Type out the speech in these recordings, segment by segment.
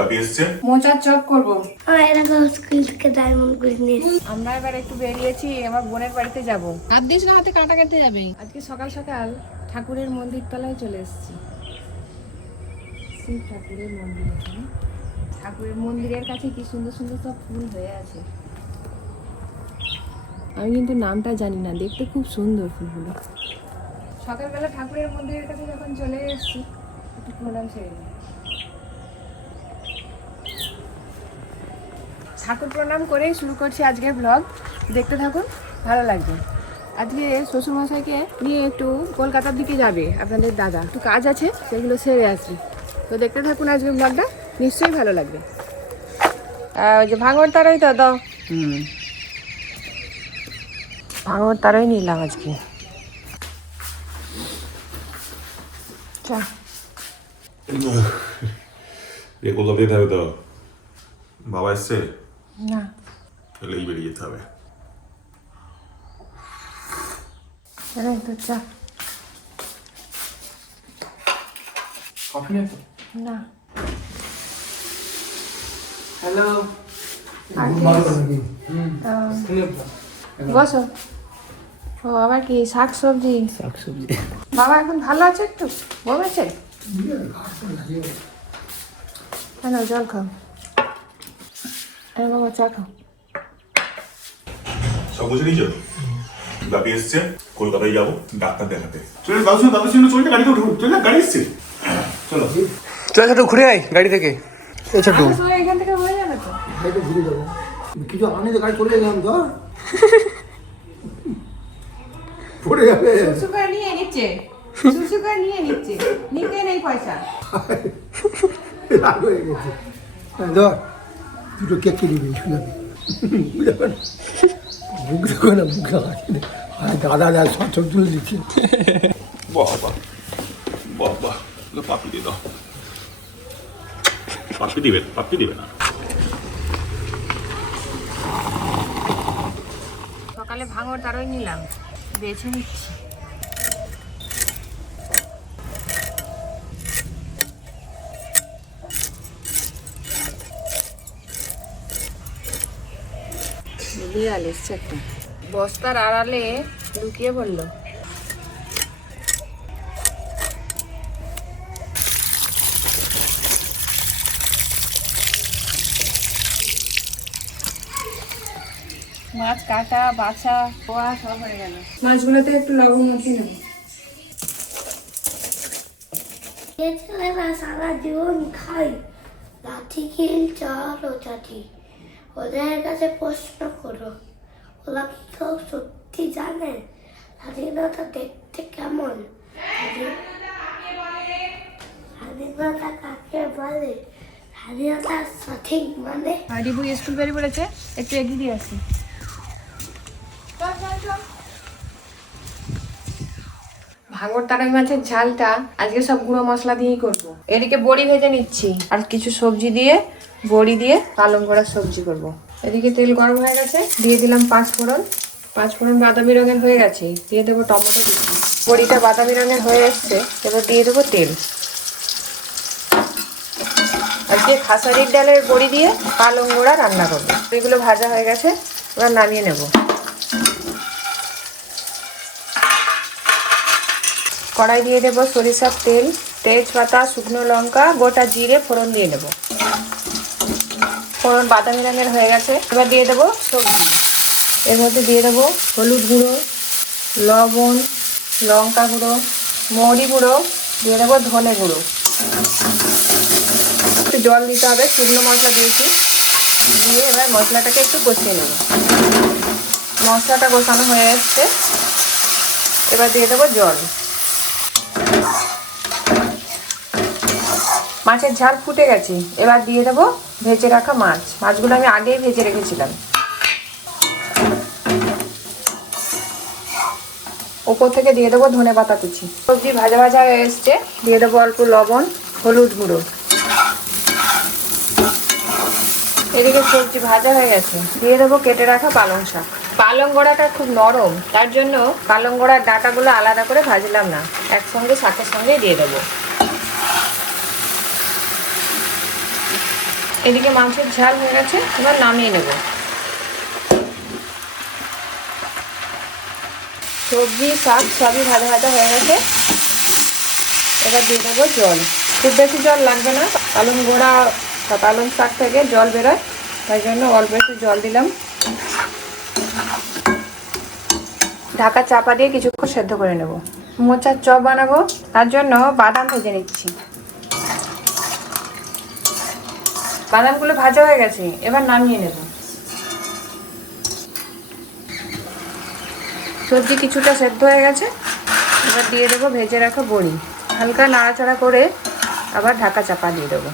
বাপি এসছে? মোচার চপ করব। আমার এরকম স্কুল থেকে ডায়মন্ড করে আমরা এবার একটু বেরিয়েছি আমার বোনের বাড়িতে যাব। হাত দিস না হাতে কাটা কেটে যাবে। আজকে সকাল সকাল ঠাকুরের মন্দির তলায় চলে এসেছি। শিব ঠাকুরের মন্দির এখানে। ঠাকুরের মন্দিরের কাছে কি সুন্দর সুন্দর সব ফুল হয়ে আছে। আমি কিন্তু নামটা জানি না দেখতে খুব সুন্দর ফুলগুলো। সকালবেলা ঠাকুরের মন্দিরের কাছে যখন চলে এসেছি একটু প্রণাম সেরে ঠাকুর প্রণাম করেই শুরু করছি আজকের ব্লগ দেখতে থাকুন ভালো লাগবে। আজকে শ্বশুরমশাইকে নিয়ে একটু কলকাতার দিকে যাবে আপনাদের দাদা। একটু কাজ আছে সেগুলো সেরে আসি তো দেখতে থাকুন আজকের ব্লগটা নিশ্চয়ই ভালো লাগবে। ওই যে ভাঙর তারাই তো দাও। ভাঙর তারাই নিলাম আজকে। বাবা এসছে? না। এলেই বেরিয়ে যেতে হবে। চা। কফি নেই না। হ্যালো। বসো। ও আবার কি শাক সবজি? শাকসবজি বাবা এখন ভালো আছে একটু? বমেছে কেন জল খাও। হ্যাঁ বাবা চা খাও সব বুঝে নিয়েছো? বাপি এসছে কলকাতায় যাব ডাক্তার দেখাতে। চলে বাবু বাবু সঙ্গে চলছে গাড়িতে উঠুন চলে গাড়ি এসছে। চলো। চল ছোট ঘুরে আয় গাড়ি থেকে। এই ছোট এখান থেকে হয়ে যাবে তো? গাড়িটা ঘুরে যাব। কিছু আনি তো গাড়ি চলে গেলাম তো। পড়ে যাবে। সুসু করে নিয়ে নিচ্ছে। সুসু করে নিয়ে নিচ্ছে। নিতে নেই পয়সা। রাগ হয়ে গেছে। হ্যাঁ, ধর দুটো কেক কিনে দিবি শুনাবি বুক দেখো না বুক হাসি আর দাদা দাদা সব সব তুলে দিচ্ছে বাহ বাহ বাহ বাহ লো পাপি দিয়ে দাও পাপি দিবে পাপি দিবে না সকালে ভাঙর তারই নিলাম বেছে নিচ্ছি বিড়াল এসছে একটা। বস্তার আড়ালে লুকিয়ে পড়ল। মাছ কাটা বাছা পোয়া সব হয়ে গেল। মাছগুলোতে একটু লবণ মাখিয়ে নেব। সারা জীবন খাই। লাঠি খেল চাল ও চাটি ওদের কাছে প্রশ্ন করো। ওরা কি কেউ সত্যি জানে? স্বাধীনতা দেখতে কেমন? স্বাধীন- স্বাধীনতা কাকে বলে? স্বাধীনতা সঠিক মানে? আর রিবু স্কুল বেরিয়ে পড়েছে একটু এগিয়ে দিয়ে আসি। ভাঙর তারাই মাছের ঝালটা আজকে সব গুঁড়ো মশলা দিয়েই করব। এদিকে বড়ি ভেজে নিচ্ছি। আর কিছু সবজি দিয়ে, বড়ি দিয়ে পালং করার সবজি করব। এদিকে তেল গরম হয়ে গেছে, দিয়ে দিলাম পাঁচ ফোড়ন। পাঁচ ফোড়ন বাদামি রঙের হয়ে গেছে, দিয়ে দেবো টমেটো দিচ্ছি। বড়িটা বাদামি রঙের হয়ে এসছে, এবার দিয়ে দেবো তেল। আজকে খাসারির ডালের বড়ি দিয়ে পালং গোড়া রান্না করব। এগুলো ভাজা হয়ে গেছে, এবার নামিয়ে নেব। কড়াই দিয়ে দেবো সরিষার তেল, তেজপাতা, শুকনো লঙ্কা, গোটা জিরে ফোড়ন দিয়ে দেবো। ফোড়ন বাদামি রঙের হয়ে গেছে। এবার দিয়ে দেবো সবজি। এর মধ্যে দিয়ে দেবো হলুদ গুঁড়ো, লবণ, লঙ্কা গুঁড়ো, মৌরি গুঁড়ো, দিয়ে দেবো ধনে গুঁড়ো। একটু জল দিতে হবে, শুকনো মশলা দিয়েছি। দিয়ে এবার মশলাটাকে একটু কষিয়ে নেব। মশলাটা কষানো হয়ে এসছে। এবার দিয়ে দেবো জল। মাছের ঝাল ফুটে গেছে। এবার দিয়ে দেবো ভেজে রাখা মাছ। মাছগুলো আমি আগেই ভেজে রেখেছিলাম। ওপর থেকে দিয়ে দেবো ধনে পাতা কুচি। সবজি ভাজা ভাজা হয়ে এসছে। দিয়ে দেবো অল্প লবণ, হলুদ গুঁড়ো। এদিকে সবজি ভাজা হয়ে গেছে। দিয়ে দেবো কেটে রাখা পালং শাক। পালং গোড়াটা খুব নরম। তার জন্য পালং গোড়ার ডাঁটাগুলো আলাদা করে ভাজলাম না। একসঙ্গে শাকের সঙ্গে দিয়ে দেবো। এদিকে মাংসের ঝাল হয়ে গেছে, এবার নামিয়ে নেব। সবজি, শাক সবই ভাজা ভাজা হয়ে গেছে। এবার দিয়ে দেবো জল। খুব বেশি জল লাগবে না পালং গোড়া বা পালং শাক থেকে জল বেরোয়, তাই জন্য অল্প একটু জল দিলাম। ঢাকা চাপা দিয়ে কিছুক্ষণ সেদ্ধ করে নেব। মোচার চপ বানাবো, তার জন্য বাদাম ভেজে নিচ্ছি। বাদামগুলো ভাজা হয়ে গেছে, এবার নামিয়ে নেব। সবজি কিছুটা সেদ্ধ হয়ে গেছে, এবার দিয়ে দেবো ভেজে রাখা বড়ি। হালকা নাড়াচাড়া করে আবার ঢাকা চাপা দিয়ে দেবো।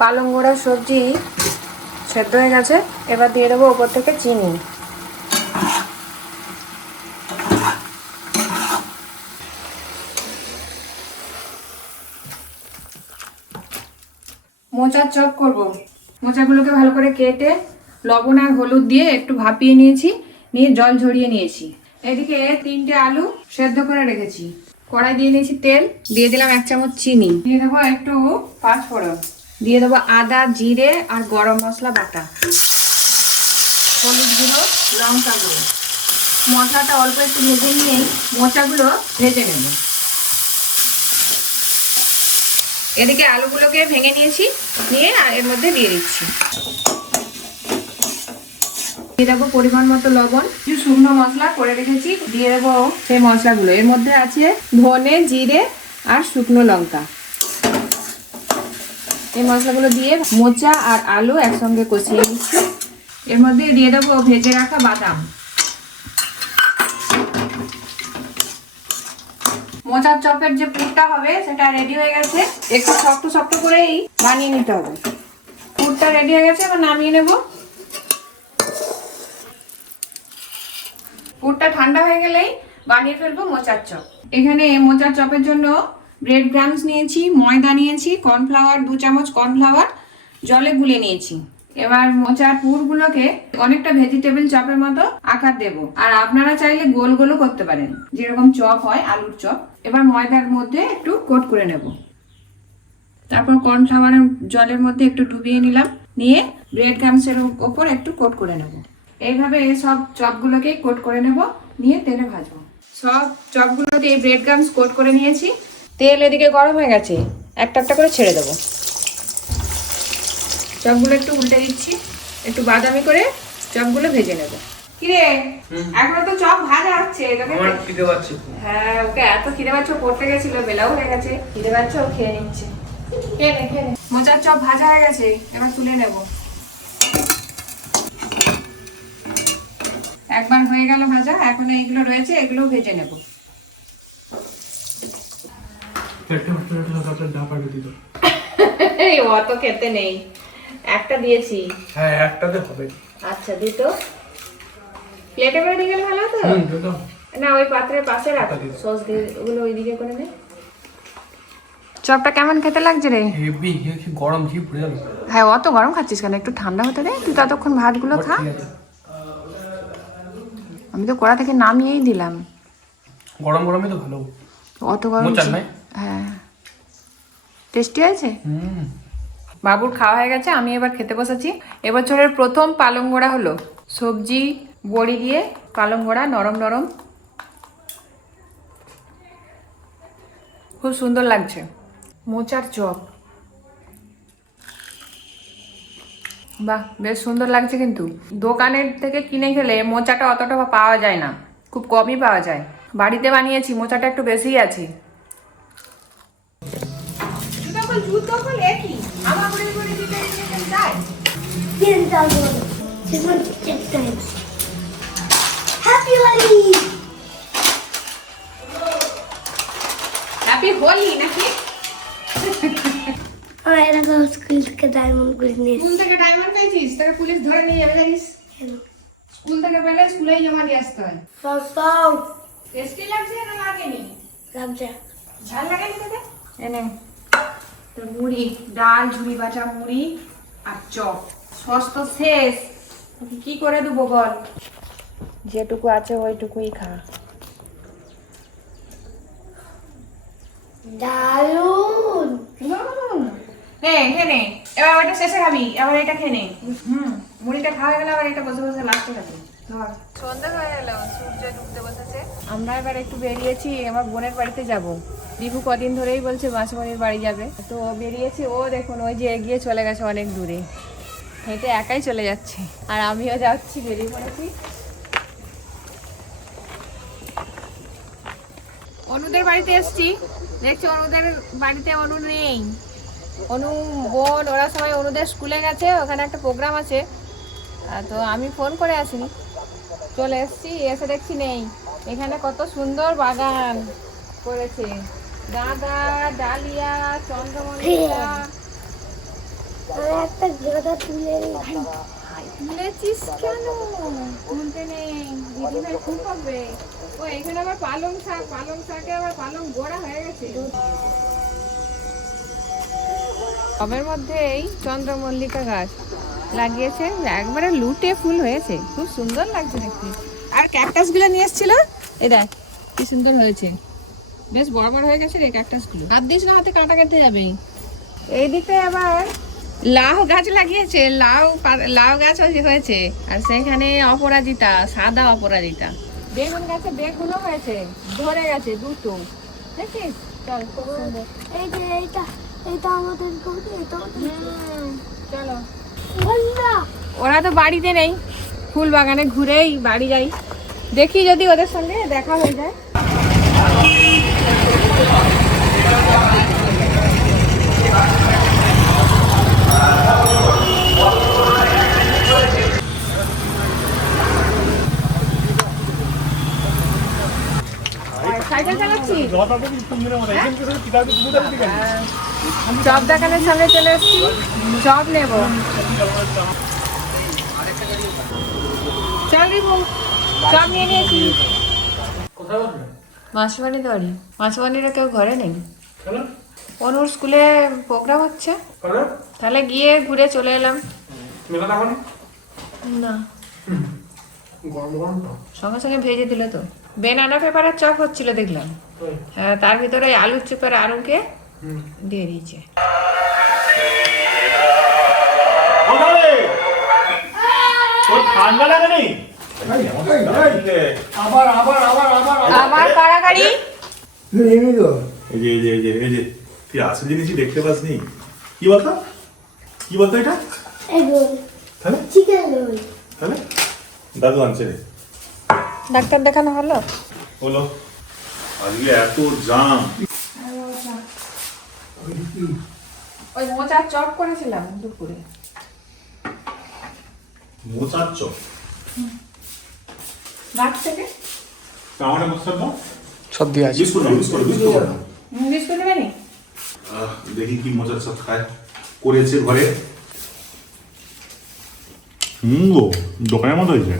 পালং গোড়া সবজি সেদ্ধ হয়ে গেছে, এবার দিয়ে দেবো ওপর থেকে চিনি। মোচার চপ করব। মোচাগুলোকে ভালো করে কেটে লবণ আর হলুদ দিয়ে একটু ভাপিয়ে নিয়েছি, নিয়ে জল ঝরিয়ে নিয়েছি। এদিকে তিনটে আলু সেদ্ধ করে রেখেছি। কড়াই দিয়ে নিয়েছি তেল, দিয়ে দিলাম এক চামচ চিনি। দিয়ে দেবো একটু পাঁচফোড়ন। দিয়ে দেবো আদা, জিরে আর গরম মশলা বাটা। হলুদ গুঁড়ো, লঙ্কা গুঁড়ো। মশলাটা অল্প একটু ভেজে নিয়েই মোচাগুলো ভেজে নেব। এদিকে আলুগুলোকে ভেঙে নিয়েছি, নিয়ে আর এর মধ্যে দিয়ে দিচ্ছি। দিয়ে দেবো পরিমাণ মতো লবণ। কিছু শুকনো মশলা করে রেখেছি, দিয়ে দেবো সেই মশলাগুলো। এর মধ্যে আছে ধনে, জিরে আর শুকনো লঙ্কা। এই মশলাগুলো দিয়ে মোচা আর আলু একসঙ্গে কষিয়ে নিচ্ছি। এর মধ্যে দিয়ে দেবো ভেজে রাখা বাদাম। মোচার চপের যে পুরটা হবে, সেটা রেডি হয়ে গেছে। একটু শক্ত শক্ত করেই বানিয়ে নিতে হবে। পুরটা রেডি হয়ে গেছে, এবার নামিয়ে নেব। পুরটা ঠান্ডা হয়ে গেলেই বানিয়ে ফেলব মোচার চপ। এখানে মোচার চপের জন্য ব্রেড গ্রামস নিয়েছি, ময়দা নিয়েছি কর্নফ্লাওয়ার দু চামচ কর্নফ্লাওয়ার জলে গুলে নিয়েছি। এবার মোচার পুরগুলোকে অনেকটা ভেজিটেবল চপের মতো আকার দেব। আর আপনারা চাইলে গোল গোলও করতে পারেন। যেরকম চপ হয়, আলুর চপ। এবার ময়দার মধ্যে একটু কোট করে নেব। তারপর কর্নফ্লাওয়ারের জলের মধ্যে একটু ডুবিয়ে নিলাম। নিয়ে ব্রেড ক্রামসের ওপর একটু কোট করে নেব। এইভাবে সব চপগুলোকে কোট করে নেব। নিয়ে তেলে ভাজবো। সব চপগুলোকে এই ব্রেড ক্রামস কোট করে নিয়েছি। তেল এদিকে গরম হয়ে গেছে। একটা একটা করে ছেড়ে দেবো। চপগুলো একটু উল্টে দিচ্ছি। একটু বাদামি করে চপগুলো ভেজে নেব। কিরে এখনও তো চপ ভাজা হচ্ছে আমার খিদে পাচ্ছে হ্যাঁ ওকে এত খিদে পাচ্ছ পড়তে গেছিল বেলাও হয়ে গেছে। খিদে পাচ্ছ ও খেয়ে নিচ্ছে। খেয়ে নে খেয়ে নে। মোচার চপ ভাজা হয়ে গেছে এবার তুলে নেব। একবার হয়ে গেল ভাজা এখন এইগুলো রয়েছে এগুলো ভেজে নেব। অত খেতে নেই। একটা দিয়েছি। হ্যাঁ একটাতে হবে। আচ্ছা দিত প্লেটে করে দিয়ে গেলে ভালো হতো? না ওই পাত্রের পাশে রাখ। সস দিয়ে ওগুলো ওইদিকে করে নে। চপটা কেমন খেতে লাগছে রে? হেভি হেভি গরম পড়ে যাবে। হ্যাঁ অত গরম খাচ্ছিস কেন? একটু ঠান্ডা হতে দে। তুই ততক্ষণ ভাতগুলো খা। আমি তো কড়া থেকে নামিয়েই দিলাম। গরম গরমই তো ভালো। অত গরম। হ্যাঁ। টেস্টি আছে হুম। বাবুর খাওয়া হয়ে গেছে, আমি এবার খেতে বসেছি। এবছরের প্রথম পালং গোড়া হলো। সবজি, বড়ি দিয়ে পালং গোড়া নরম নরম। খুব সুন্দর লাগছে। মোচার চপ। বাহ, বেশ সুন্দর লাগছে কিন্তু। দোকানের থেকে কিনে খেলে মোচাটা অতটা পাওয়া যায় না। খুব কমই পাওয়া যায়। বাড়িতে বানিয়েছি, মোচাটা একটু বেশিই আছে। Bien dado. Second check time. Happy Holi! Happy Holi নাকি? আমার এরকম স্কুল থেকে ডায়মন্ড করে নিয়েছি স্কুল থেকে ডায়মন্ড পেয়েছিস? তোকে পুলিশ ধরে নিয়ে যাবে জানিস? স্কুল থেকে পেলে স্কুলেই জমা দিয়ে আসতে হয়। সব টেস্টি লাগছে না লাগেনি? লাগছে। ঝাল লাগেনি তোকে? এনে। মুড়ি ডাল ঝুড়ি বাটা মুড়ি আর চপ। সস তো শেষ। কি করে দেবো বল? যেটুকু আছে ওইটুকুই খা। না খেয়ে এবার ওটা শেষে খাবি। আবার এটা খেয়ে নে। হুম। মুড়িটা খাওয়া গেলে আবার এটা বসে বসে লাস্টে খাবি। সন্ধ্যা হয়ে গেল সূর্য ডুবতে বসেছে। আমরা এবার একটু বেরিয়েছি আমার বোনের বাড়িতে যাব। দীপু কদিন ধরেই বলছে মাসিমণির বাড়ি যাবে। তো বেরিয়েছি ও দেখুন ওই যে এগিয়ে চলে গেছে অনেক দূরে। হেঁটে একাই চলে যাচ্ছে। আর আমিও যাচ্ছি বেরিয়ে পড়েছি। অনুদের বাড়িতে এসছি। দেখছি অনুদের বাড়িতে অনু নেই। অনু বোন ওরা সবাই অনুদের স্কুলে গেছে ওখানে একটা প্রোগ্রাম আছে। তো আমি ফোন করে আসিনি। চলে এসছি এসে দেখছি নেই। এখানে কত সুন্দর বাগান করেছে। গাঁদা ডালিয়া চন্দ্রমল্লিকা। একটা গাঁদা তুলে তুলেছিস কেন? তুলতে নেই। দিদি খুব হবে ও এখানে আবার পালং শাক পালং শাকে আবার পালং গোড়া হয়ে গেছে। টবের মধ্যে এই চন্দ্রমল্লিকা গাছ। লাগিয়েছে। একবারে লুটে ফুল হয়েছে। খুব সুন্দর লাগছে দেখতে। আর ক্যাকটাসগুলো নিয়ে এসেছিল? এই দেখ কি সুন্দর হয়েছে। বেশ বড় বড় হয়ে গেছে রে ক্যাকটাসগুলো হাত দিস না হাতে কাটা কেটে যাবে। এই দিকে আবার লাউ গাছ লাগিয়েছে। লাউ লাউ গাছ হয়েছে- আর সেখানে অপরাজিতা সাদা অপরাজিতা। বেগুন গাছে বেগুনও হয়েছে। ধরে গেছে দুটো। দেখছিস চল এই যে এইটা এইটা আমাদের চলো। ওরা তো বাড়িতে নেই। ফুল বাগানে ঘুরেই বাড়ি যাই। দেখি যদি ওদের সঙ্গে দেখা হয়ে যায়। সাইকেল চালাচ্ছি? হ্যাঁ। চপ দোকানের সামনে চলে এসেছি। চপ নেব। চল রিবু চপ নিয়ে নিয়েছি। কেউ ঘরে নেই। অনুর স্কুলে প্রোগ্রাম হচ্ছে। তাহলে গিয়ে ঘুরে চলে এলাম। না সঙ্গে সঙ্গে ভেজে দিল তো। বেনানা পেপারের চপ হচ্ছিল দেখলাম। হ্যাঁ, তার ভিতরে আলুর চপের আলুকে। দিয়ে দিয়েছে। ওখানে তোর ঠান্ডা লাগে নি আবার আবার আবার আবার আমার কাড়াকাড়ি এই যে এই যে এই যে। এই যে তুই আসল জিনিসই দেখতে পাসনি। কি বলতো? কি বলতো এটা? তাহলে? তাহলে? দাদু আনছে রে। ডাক্তার দেখানো হলো? বলো আজকে এত জাম। ওই মোচার চপ করেছিলাম দুপুরে। মোচাচ্ছ রাত থেকে? আমার মশলা দাও সব দিয়ে আছে বিস্কুট নাও বিস্কুট বিস্কুট নাও। বিস্কুট নেবে নি? আহ, দেখি কি মজার সাথে খায়। করেছে ঘরে। হুম গো দোকানের মতো হয়েছে।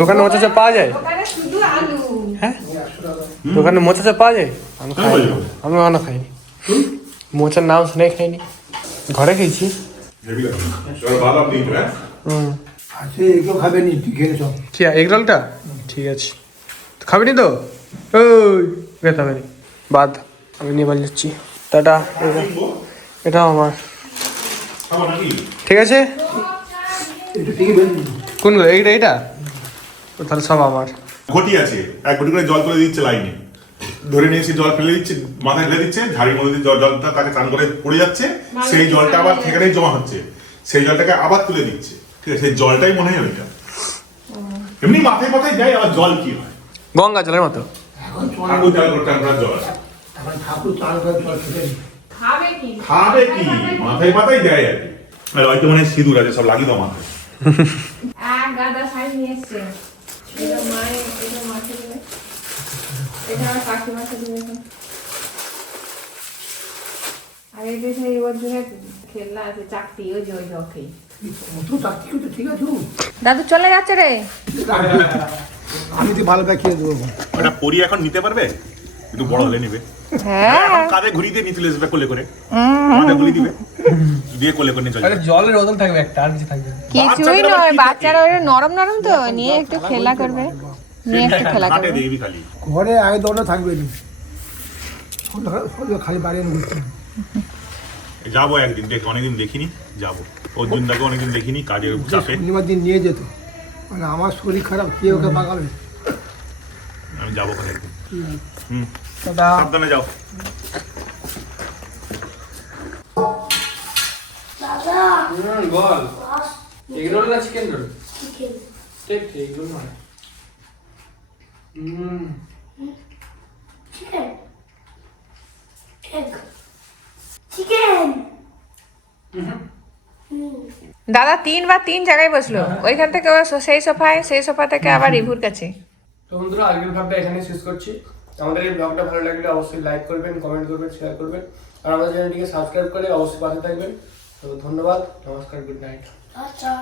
দোকানে মোচা চা পাওয়া যায়? শুধু আলু। হ্যাঁ? দোকানে মোচা চা পাওয়া যায়? আমি খাইনি। আমি অন্য খাইনি। মোচার নাম শুনে খাইনি। ঘরে খেয়েছি। হ্যাঁ? হুম। আছে খাবে নি তুই খেয়ে কি এগ রোলটা ঠিক আছে। তো? খাবি নি তো ওই নি। বাদ আমি নিয়ে বাড়ি যাচ্ছি। টাটা এটা এটাও আমার। ঠিক আছে? কোনগুলো এইটা এইটা? ও তাহলে সব আমার। ঘটি আছে। এক ঘটি করে জল তুলে দিচ্ছে লাইনে। ধরে নিয়ে এসে জল ফেলে দিচ্ছে মাথায় ফেলে দিচ্ছে ঝাড়ির মধ্যে দিয়ে জল জলটা তাকে চান করে পড়ে যাচ্ছে সেই জলটা আবার সেখানেই জমা হচ্ছে। সেই জলটাকে আবার তুলে দিচ্ছে। ঠিক আছে সেই জলটাই মনে হয় ওইটা। এমনি মাথায় মাথায় দেয় আবার জল কি হয়? গঙ্গা জলের মতো। ঠাকুর জল করতে আমরা জল। আছে এখন ঠাকুর চাল করে জল খেতে খাবে কি? মাথায় মাথায় দেয় আর কি। আর হয়তো মানে সিঁদুর আছে সব লাগিয়ে দাও মাথায়। গাদা শাড়ি নিয়ে এসছে এটা মায়ের এটা মাকে দিবে। এটা আমার কাকিমাকে দিবে। আর এই যে ওর জন্য খেলনা আছে ওই যে ওই দাদু চলে যাচ্ছে রে। আমি তো ভালো খেয়ে দেবো। ওটা পরি এখন নিতে পারবে? একটু বড় হলে নিবে। হ্যাঁ। কাঁধে ঘুরি দিয়ে নিয়ে চলে আসবে কোলে করে। দিবে। দিয়ে কোলে করে চলে জলের বদল থাকবে একটা আর কিছু থাকবে কিছুই নয় বাচ্চারা ওই নরম নরম তো নিয়ে একটু খেলা করবে। নিয়ে একটু খেলা করবে। খালি। ঘরে আগে দৌড়ে থাকবে নি। খালি বাড়ি ঘুরতে। যাব একদিন দেখ অনেকদিন দেখিনি যাব। অর্জুনদাকে অনেকদিন দেখিনি কাজের চাপে। শনিবার দিন নিয়ে যেত। মানে আমার শরীর খারাপ কে ওকে পাকাবে? আমি যাব একদিন। হুম। সাবধানে যাও। হুম বল। এগ রোল না চিকেন রোল? চিকেন। ঠিক ঠিক রোল হুম। চিকেন। এগ। চিকেন। দাদা তিনবার তিন জায়গায় বসল। ওইখান থেকে সেই সোফায় সেই সোফা থেকে আবার রিভুর কাছে। তো বন্ধুরা আজকের ব্লগটা এখানে শেষ করছি। আমাদের এই ব্লগটা ভালো লাগলে অবশ্যই লাইক করবেন কমেন্ট করবেন শেয়ার করবেন। আর আমাদের চ্যানেলটিকে সাবস্ক্রাইব করে অবশ্যই পাশে থাকবেন। তো ধন্যবাদ নমস্কার গুড নাইট আচ্ছা।